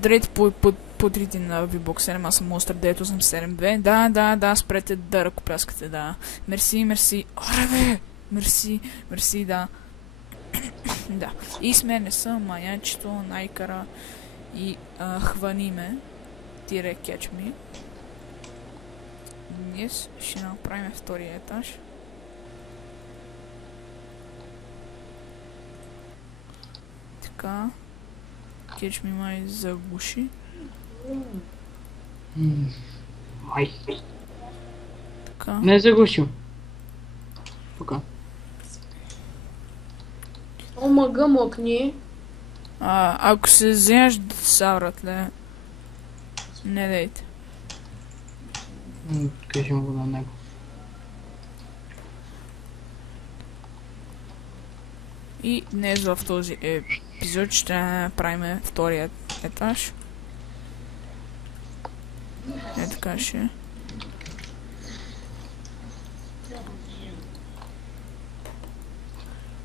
Здравейте, потрите на VBOX 7, аз съм Monster 9872. Да, спрете да ръкопляскате, да. Мерси. Оре, бе! Мерси, да. Да. И с мен са Манячето, Найкара и Хвани ме. Тире Catch Me. Днес ще направим втория етаж. Така. Catch Me май заглуши. Май. Така. Не е заглушил. Тук. Омага мокни. Ако се вземеш динозаврът, ле. Не дейте. Кажем го на него. И днес в този епизод ще направим втория етаж. Така ще.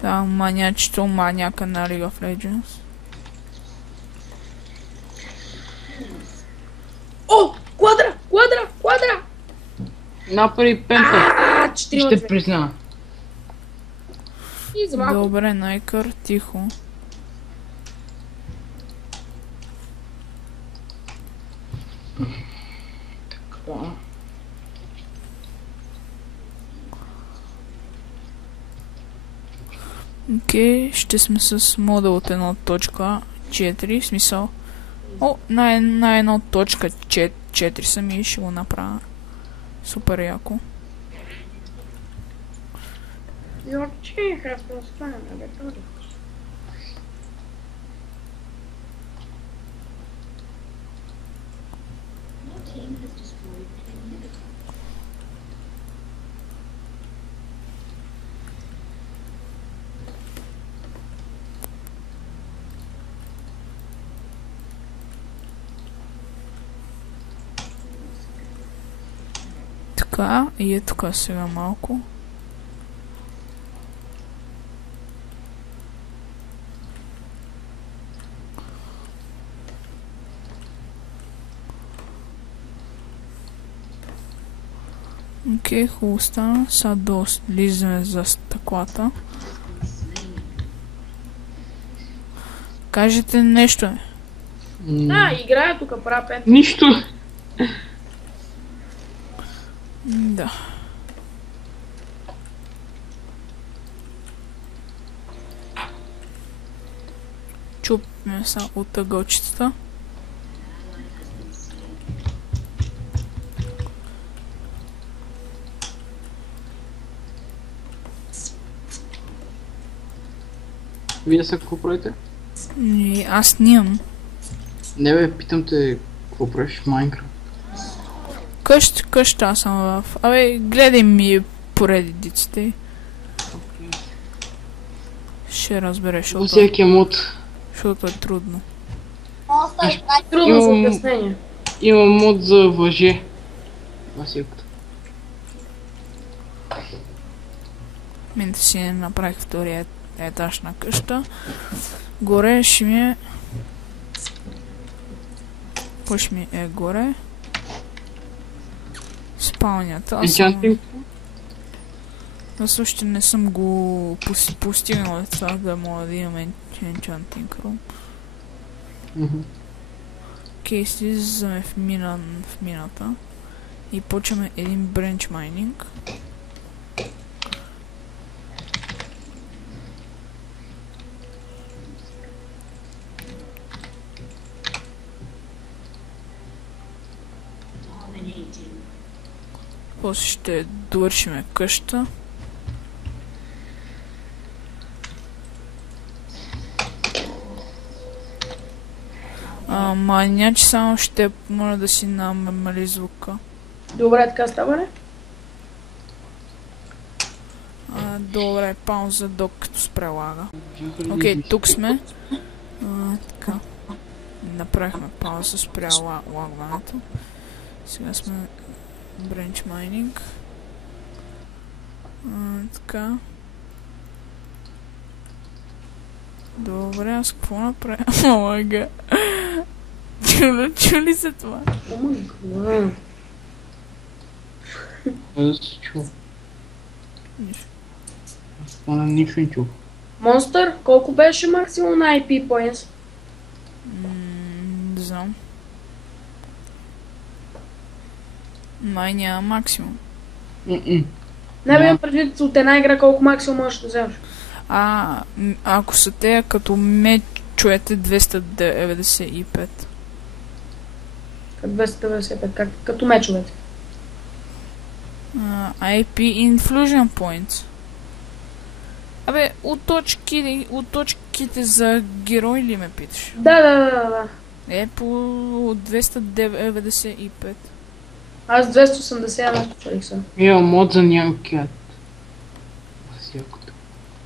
Да, манячето, маняка на League of Legends. О! Квадра! Направи пента. Четирима Ще призна. И за малко. Добре, Найкър, тихо. Окей, ще сме с мода от 1.4, в смисъл. На 1.4 съм и ще го направя. Супер яко. Йорчиха, остана, бе, това. Така, и е тук сега малко. Окей, хубаво стана. Сега долизаме за стъклата. Кажете нещо. Да, играя тук, правя пет. Нищо. Да. Чупме са от ъгълчетата. Вие са какво правите? Аз нямам. Не бе, питам те, какво правиш в Майнкрафт? Къща аз съм в... Абе, гледай ми поредиците. Ще разбереш, Всеки мод. защото е трудно. Трудно за обяснение. Имам мод за въже. Василката. Минта си направих втория етаж на къща. Горе ще ми е... Кой ще ми е горе? Спалнята. Енчантинг? Аз още не съм го постигнал това да мога да имам енчантинг рум. Окей, слизаме в мината и почваме един бренч майнинг. После ще довършиме къща. Маняче само ще моля да си намали звука. Добре, така става ли? Добре, пауза докато спре лага. Окей, тук сме. Така. Направихме пауза, спря лагването. Сега сме Branch Mining. Така. Добре, аз какво направя? Лага. Чули се това? О май гад. Да се чува. Нищо. Стана нищо не чух. Монстър, колко беше максимум на IP points? Не знам. Май няма максимум. Не бе, предвид от една игра колко максимум можеш да вземеш. Ако са те като мечовете 295. Като 295, като мечовете. IP Infusion Points. Абе, от точките за герой ли ме питаш? Да. По 295. Аз 280 натворих съм. Има мод за Nyancat. Всякото.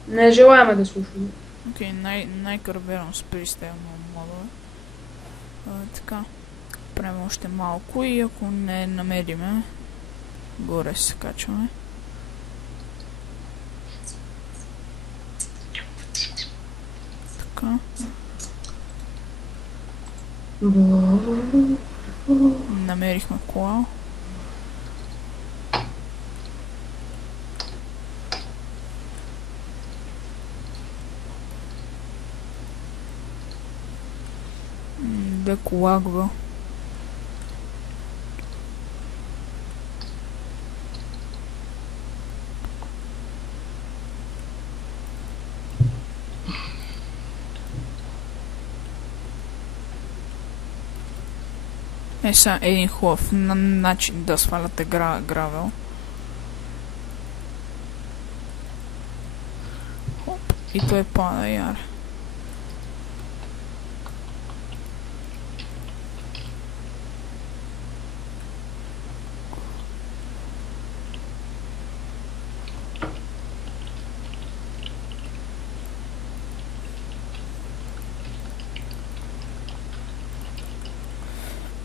Не желаем да слушаме. Окей, най-кърберам с пристайл на модове. Така. Правим още малко и ако не намериме, горе се качваме. Така. Намерихме кола. Леко лагва. Сега един хубав начин да сваляте гравел. Хоп, и той пада, яре.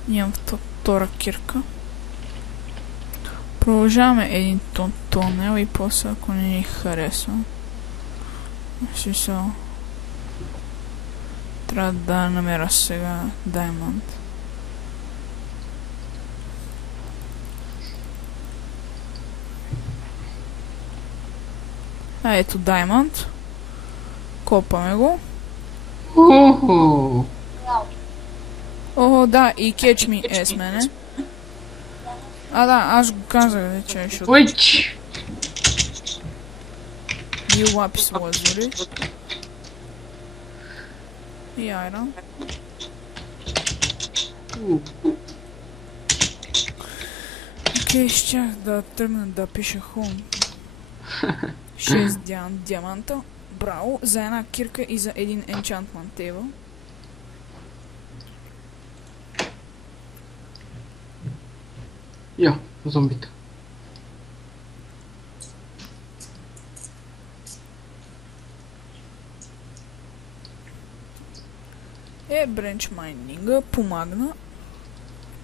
Имам втора кирка. Продължаваме един тунел и после ако не ни харесва. Смисъл. Трябва да намеря сега Diamond. Ето Diamond. Копаме го. О, да, и Catch Me е с мене. Да, аз го казах вече, защото... Уич! И лапис лазури. И айрон. Окей, щях да тръгна да пиша хум. 6 диаманта. Браво, за една кирка и за един enchantment table. Я, зомбита. Бренч майнинга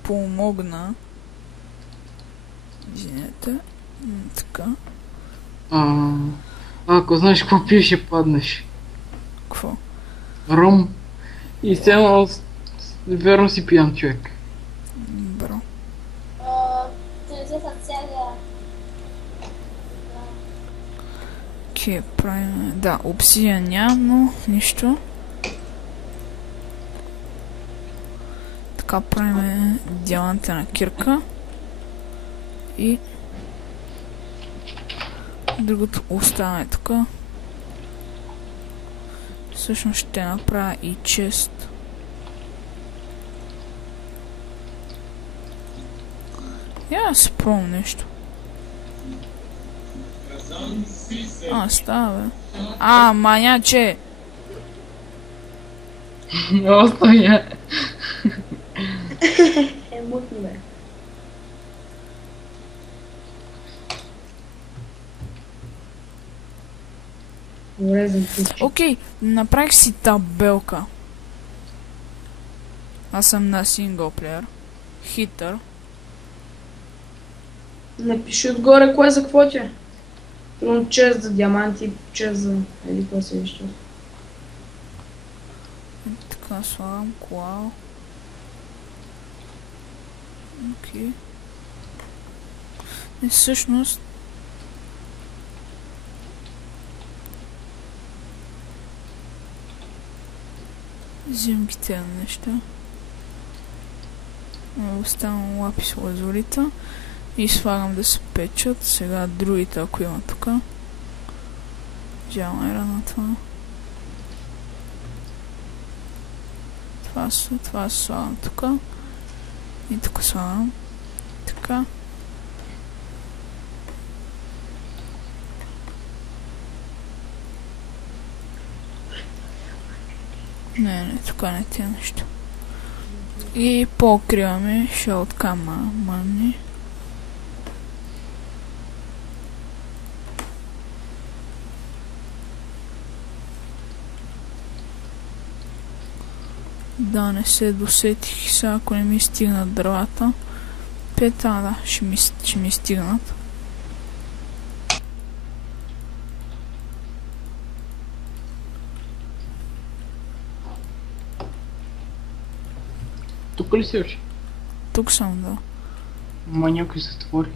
помогна. Извинете. Така. Ако знаеш какво пиеш, ще паднеш. Какво? Ром. И сега верно си пиян човек. Бро. Окей, правим... Да, обсидиан нямам, но нищо. Така правим диамантена кирка. И... другото остане така. Всъщност ще направя и чест. Я си пробвам нещо. Става бе. Маняче! Оставя. Мутно бе. Окей, направих си табелка. Аз съм на синглплеер. Хитър. Напиши отгоре кое за какво ти е. Трудно чест за диаманти, чест за... Еди, какво се вижда. Така слагам кола. Окей. И всъщност... Взимам ги тези неща. Оставям лапис лазурита и слагам да се печат. Сега другите, ако има тук. Взявам на това. Това слагам тук. И тук слагам. Така. Не, тук не тия неща. И покриваме шелткама мани. Да, не се досетих сега, ако не ми стигнат дървата. Да, ще ми стигнат. Тук ли си още? Тук съм, да. Ма някой се затвори.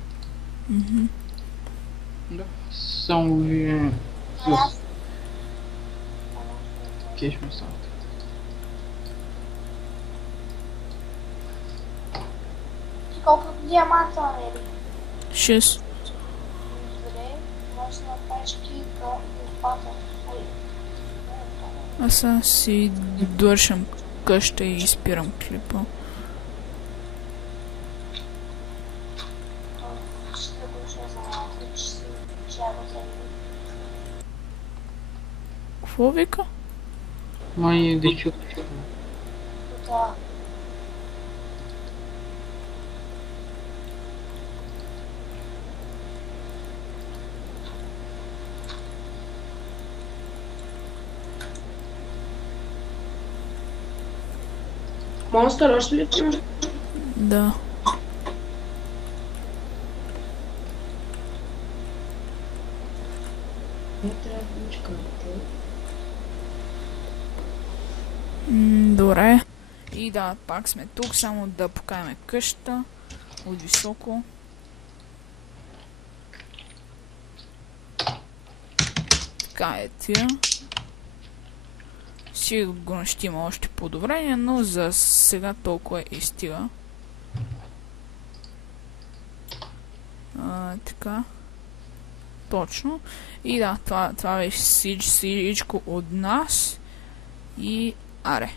Да, само ви... Кеш ми става. Колко диаманта намери? 6. Добре, може да направиш килка и отпада. Аз сега си довършам къща и спирам клипа. Ще го ще за малко, че си чава за Какво вика? Май да чу. да. Монстър, още ли имаш? Да. Добре. И да, пак сме тук, само да покажем къщата от високо. Така е тия. Сигурно ще има още подобрения, но за сега толкова и стига. Така. Точно. И да, това беше всичко от нас. И аре.